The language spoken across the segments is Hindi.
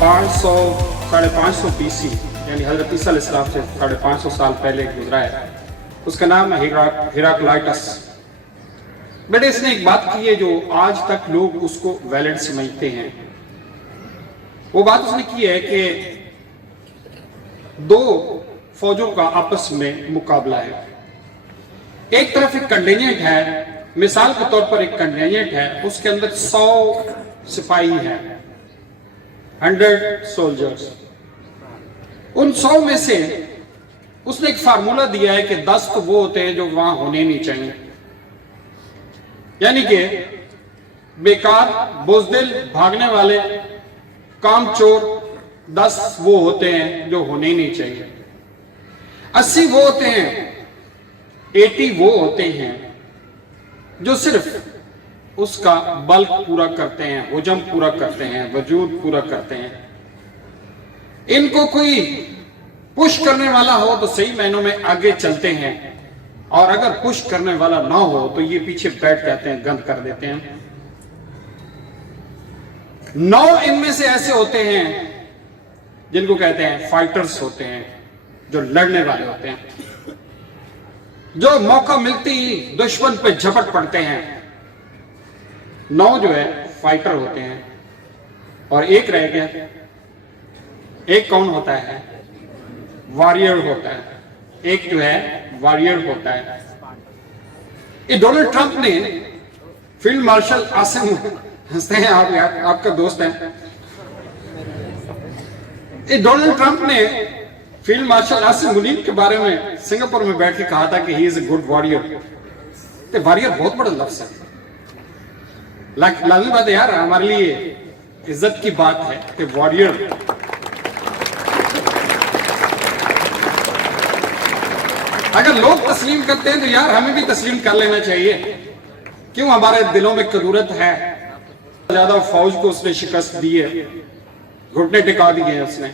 500 550 BC यानी हजरत ईसा अलैहिस्सलाम से 550 साल पहले गुजरा है। उसका नाम है हिराक्लाइटस। बेटे इसने एक बात की है जो आज तक लोग उसको वैलिड समझते हैं। वो बात उसने की है कि दो फौजों का आपस में मुकाबला है। एक तरफ एक कंटिजेंट है, मिसाल के तौर पर एक कंटिजेंट है, उसके अंदर 100 सिपाही है, 100 सोल्जर्स। उन 100 में से उसने एक फार्मूला दिया है कि 10 तो वो होते हैं जो वहां होने नहीं चाहिए, यानी कि बेकार, बुज़दिल, भागने वाले, कामचोर 10 वो होते हैं जो होने ही नहीं चाहिए। 80 वो होते हैं, 80 वो होते हैं जो सिर्फ उसका बल्क पूरा करते हैं, हुजम पूरा करते हैं, वजूद पूरा करते हैं। इनको कोई पुश करने वाला हो तो सही मायनों में आगे चलते हैं, और अगर पुश करने वाला ना हो तो ये पीछे बैठ जाते हैं, गंद कर देते हैं। 9 इनमें से ऐसे होते हैं जिनको कहते हैं फाइटर्स होते हैं, जो लड़ने वाले होते हैं, जो मौका मिलती ही दुश्मन पे झपट पड़ते हैं। 9 जो है फाइटर होते हैं, और एक रह गया। एक कौन होता है? वॉरियर होता है। एक जो है वॉरियर होता है। ये डोनाल्ड ट्रंप ने फील्ड मार्शल आसिम, हंसते हैं आप यार, आपका दोस्त है। ये डोनाल्ड ट्रंप ने फील्ड मार्शल आसिम मुनीर के बारे में सिंगापुर में बैठ के कहा था कि he is a good warrior. तो वॉरियर बहुत बड़ा लफ्ज है, लाजमी बात है यार, हमारे लिए इज्जत की बात है कि वॉरियर। अगर लोग तस्लीम करते हैं तो यार हमें भी तस्लीम कर लेना चाहिए। क्यों हमारे दिलों में कदूरत है। ज्यादा फौज को उसने शिकस्त दी है, घुटने टिका दिए हैं उसने।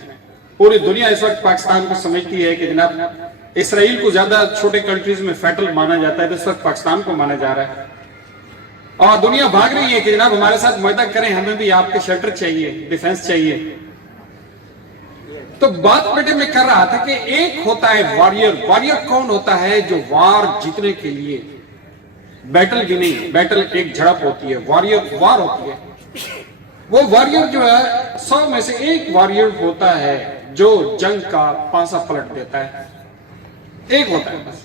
पूरी दुनिया इस वक्त पाकिस्तान को समझती है कि जनाब इसराइल को ज्यादा छोटे कंट्रीज में फैटल माना जाता है, तो इस वक्त पाकिस्तान को माना जा रहा है। और दुनिया भाग रही है कि जनाब हमारे साथ मुआहदा करें, हमें भी आपके शेल्टर चाहिए, डिफेंस चाहिए। तो बात बेटे में कर रहा था कि एक होता है वॉरियर। वॉरियर कौन होता है? जो वार जीतने के लिए, बैटल की नहीं, बैटल एक झड़प होती है, वॉरियर वार होती है। वो वॉरियर जो है 100 में से एक वॉरियर होता है जो जंग का पांसा पलट देता है। एक होता है बस।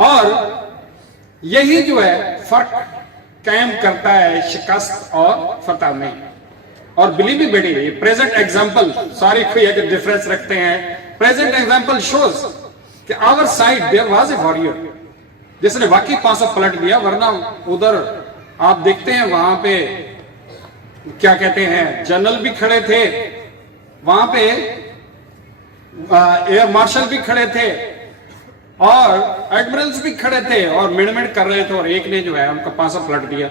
और यही जो है फर्क कायम करता है शिकस्त और फतह में। और बिलीव मी बेटी, ये प्रेजेंट एग्जांपल, सॉरी कोई अगर डिफरेंस रखते हैं, प्रेजेंट एग्जांपल शोज कि our side there was a warrior जिसने वाकई पांसा पलट दिया। वरना उधर आप देखते हैं वहां पे क्या कहते हैं, जनरल भी खड़े थे, वहां पे एयर मार्शल भी खड़े थे, और एडमिरल्स भी खड़े थे, और मिणमिण कर रहे थे, और एक ने जो है उनका पांसा पलट दिया।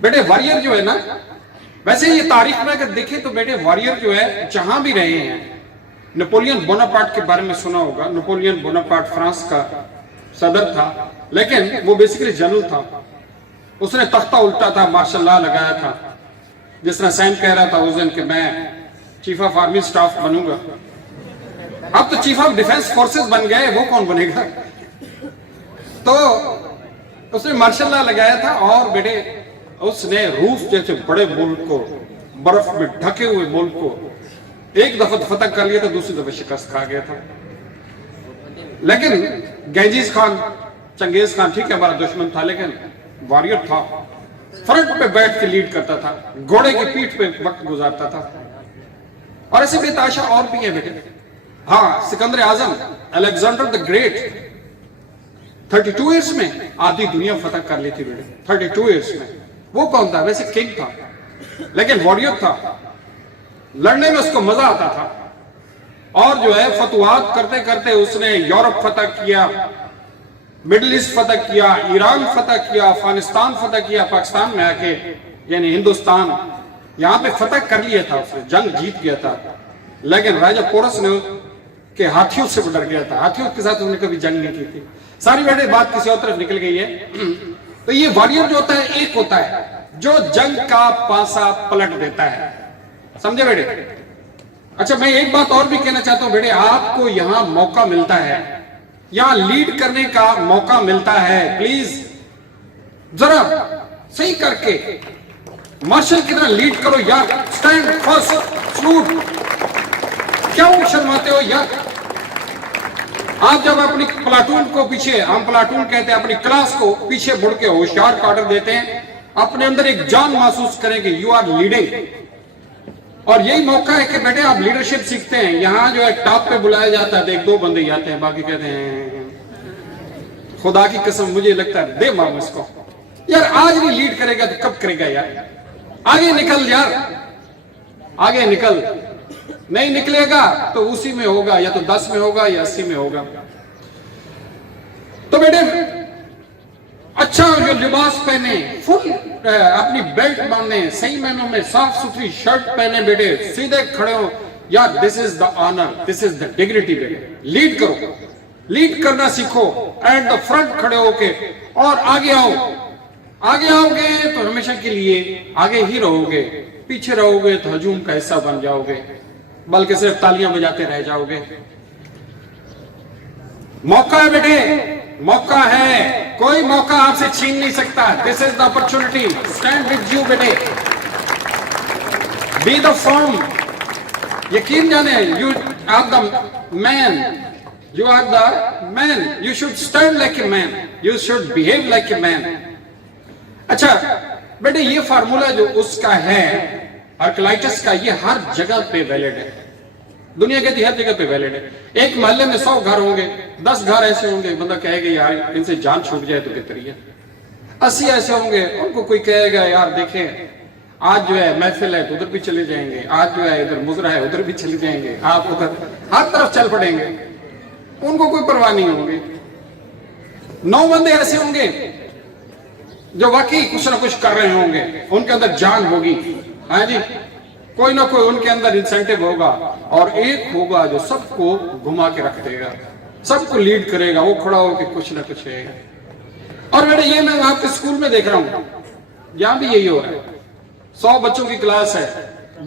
बेटे वॉरियर जो है ना, वैसे ये तारीख में अगर देखें तो बेटे वॉरियर जो है जहां भी रहे हैं, नेपोलियन बोनापार्ट के बारे में सुना होगा। नेपोलियन बोनापार्ट फ्रांस का सदर था, लेकिन वो बेसिकली जनरल था। उसने तख्ता उल्टा था, मार्शल लॉ लगाया था। जिस तरह सैम कह रहा था उस दिन कि मैं चीफ ऑफ आर्मी स्टाफ बनूंगा, अब तो चीफ ऑफ डिफेंस फोर्सेस बन गए, वो कौन बनेगा? तो उसने मार्शल लॉ लगाया था, और बेटे उसने रूस जैसे बड़े मुल्क को, बर्फ में ढके हुए मुल्क को एक दफा फतह कर लिया था, दूसरी दफा शिकस्त खा गया था। लेकिन गेंजिस खान, चंगेज खान, ठीक है हमारा दुश्मन था, लेकिन वॉरियर था। फ्रंट पे बैठ के लीड करता था, घोड़े की पीठ पे वक्त गुजारता था। और ऐसे बेताशा और भी है बेटे। हाँ, सिकंदर आजम, अलेक्जेंडर द ग्रेट 32 ईयर्स में आधी दुनिया फतह कर ली थी बेटे, 32 ईयर्स में। वो कौन था? वैसे किंग था, लेकिन वॉरियर था। लड़ने में उसको मजा आता था, और जो है फतवात करते करते उसने यूरोप फतह किया, मिडिल ईस्ट फतह किया, ईरान फतह किया, अफगानिस्तान फतह किया, पाकिस्तान में आके यानी हिंदुस्तान, यहां पे फतह कर लिया था उसने, जंग जीत गया था। लेकिन राजा पोरस ने के हाथियों से डर गया था, हाथियों के साथ उसने कभी जंग नहीं की थी। सारी बेटे बात किसी और तरफ निकल गई है। तो ये वॉरियर जो होता है एक होता है जो जंग का पासा पलट देता है, समझे बेटे? अच्छा, मैं एक बात और भी कहना चाहता हूं बेटे, आपको यहां मौका मिलता है, यहां लीड करने का मौका मिलता है, प्लीज जरा सही करके मार्शल की तरह लीड करो यार। Stand first, salute. क्यों शर्माते हो यार? आप जब अपनी प्लाटून को पीछे, हम प्लाटून कहते हैं, अपनी क्लास को पीछे मुड़ के होशियार का ऑर्डर देते हैं, अपने अंदर एक जान महसूस करेंगे, यू आर लीडिंग। और यही मौका है कि बेटे आप लीडरशिप सीखते हैं। यहां जो है टॉप पे बुलाया जाता है तो एक दो बंदे ही आते हैं, बाकी कहते हैं खुदा की कसम मुझे लगता है दे मारो इसको यार, आज नहीं लीड करेगा तो कब करेगा यार? आगे निकल यार, आगे निकल। नहीं निकलेगा तो उसी में होगा, या तो 10 में होगा या 80 में होगा। तो बेटे अच्छा जो लिबास पहने, फुल अपनी बेल्ट बांधे, सही मायनों में साफ सुथरी शर्ट पहने बेटे, सीधे खड़े हो यार। This is the honour, this is the dignity बेटे। लीड करो, लीड करना सीखो, एट द फ्रंट खड़े होके, और आगे आओ। आगे आओगे तो हमेशा के लिए आगे ही रहोगे, पीछे रहोगे तो हजूम का हिस्सा बन जाओगे, बल्कि सिर्फ तालियां बजाते रह जाओगे। मौका है बेटे, मौका है, कोई मौका आपसे छीन नहीं सकता। This is the opportunity, stand with you बेटे, बी द फर्म। यकीन जाने, you are the man, you are the man, you should stand like a man, you should behave like a man. अच्छा बेटे, ये फार्मूला जो उसका है आर्कलाइटस का, ये हर जगह पे वैलिड है, दुनिया की हर जगह पे वैलिड है। एक मोहल्ले में 100 घर होंगे, 10 घर ऐसे होंगे बंदा कहेगा यार इनसे जान छूट जाए तो बेहतरी है। 80 ऐसे होंगे उनको कोई कहेगा यार देखें आज जो है महफिल है तो उधर भी चले जाएंगे, आज जो है इधर मुजरा है उधर भी चले जाएंगे, आप उधर हर तरफ चल पड़ेंगे, उनको कोई परवाह नहीं होगी। 9 बंदे ऐसे होंगे जो वाकई कुछ ना कुछ कर रहे होंगे, उनके अंदर जान होगी, हाँ जी, कोई ना कोई उनके अंदर इंसेंटिव होगा, और एक होगा जो सबको घुमा के रख देगा, सबको लीड करेगा, वो खड़ा होकर कुछ ना कुछ है। और बेटा ये मैं आपके स्कूल में देख रहा हूं, यहां भी यही हो रहा है। 100 बच्चों की क्लास है,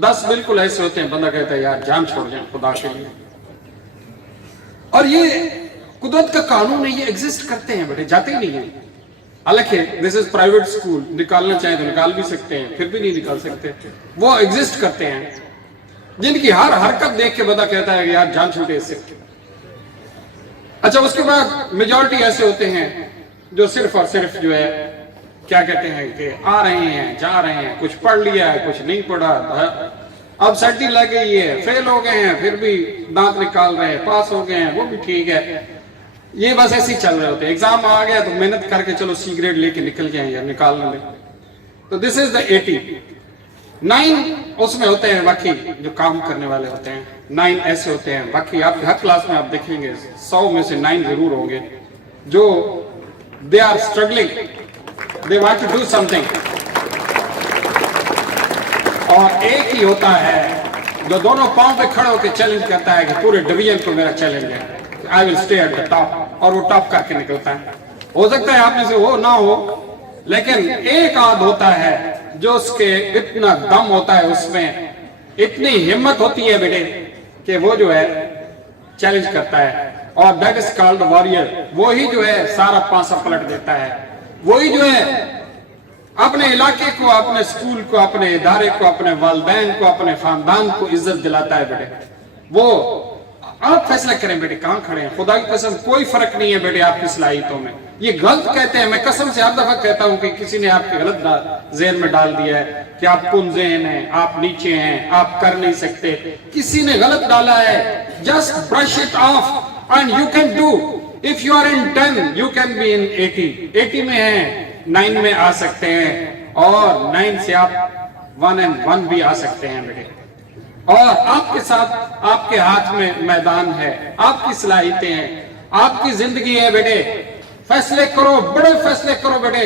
10 बिल्कुल ऐसे होते हैं बंदा कहता है यार जान छोड़ जाए खुदा के लिए। और ये कुदरत का कानून है, ये एग्जिस्ट करते हैं बेटे, जाते ही नहीं है। हालांकि दिस इज प्राइवेट स्कूल, निकालना चाहे तो निकाल भी सकते हैं, फिर भी नहीं निकाल सकते, वो एग्जिस्ट करते हैं, जिनकी हर हरकत देख के बंदा कहता है यार जान छूटे इससे। अच्छा उसके बाद मेजॉरिटी ऐसे होते हैं जो सिर्फ और सिर्फ जो है क्या कहते हैं कि आ रहे हैं जा रहे हैं, कुछ पढ़ लिया है कुछ नहीं पढ़ा, अब सर्दी लग गई है, फेल हो गए हैं फिर भी दांत निकाल रहे हैं, पास हो गए हैं वो भी ठीक है, ये बस ऐसे ही चल रहे होते हैं। एग्जाम आ गया तो मेहनत करके चलो सी ग्रेड लेके निकल गए यार निकालने में। तो दिस इज द 80। 9 उसमें होते हैं बाकी जो काम करने वाले होते हैं, 9 ऐसे होते हैं। बाकी आप हर क्लास में आप देखेंगे 100 में से 9 जरूर होंगे जो they are struggling, they want to do something. और एक ही होता है जो दोनों पांव पे खड़े होकर चैलेंज करता है कि पूरे डिवीजन को मेरा चैलेंज है, I will stay at the top, और वो टॉप करके निकलता है। हो सकता है आप में से हो ना हो, लेकिन एक आध होता है जो उसके इतना दम होता है, उसमें इतनी हिम्मत होती है बेटे कि वो जो है चैलेंज करता है, और दैट इज कॉल्ड वॉरियर। वो ही जो है सारा पासा पलट देता है, वही जो है अपने इलाके को, अपने स्कूल को, अपने इदारे को, अपने वालिदैन को, अपने खानदान को इज्जत दिलाता है बेटे। वो आप फैसला करें बेटे कहां खड़े हैं, खुदा की कसम कोई फर्क नहीं है बेटे आपकी सलाहियतों में। ये गलत कहते हैं, मैं कसम से हर दफा कहता हूं कि किसी ने आपके गलत ज़हन में डाल दिया है कि आप कुन ज़हन हैं, आप नीचे हैं, आप कर नहीं सकते, किसी ने गलत डाला है। Just brush it off and you can do. If you are in 10 you can be in 80 में है, 9 में आ सकते हैं, और 9 से आप 1 and 1 भी आ सकते हैं बेटे। और आपके साथ आपके हाथ में मैदान है, आपकी सलाहियतें हैं, आपकी जिंदगी है बेटे। फैसले करो, बड़े फैसले करो बेटे,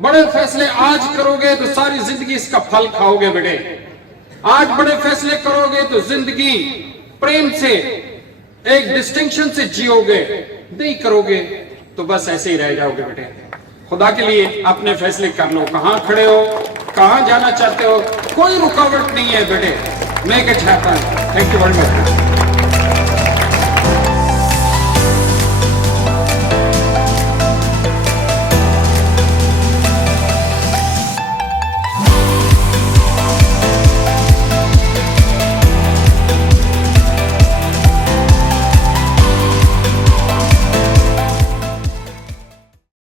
बड़े फैसले आज करोगे तो सारी जिंदगी इसका फल खाओगे बेटे। आज बड़े फैसले करोगे तो जिंदगी प्रेम से एक डिस्टिंक्शन से जियोगे, नहीं करोगे तो बस ऐसे ही रह जाओगे बेटे। खुदा के लिए अपने फैसले कर लो, कहां खड़े हो, कहाँ जाना चाहते हो, कोई रुकावट नहीं है बेटे, make it happen. Thank you very much.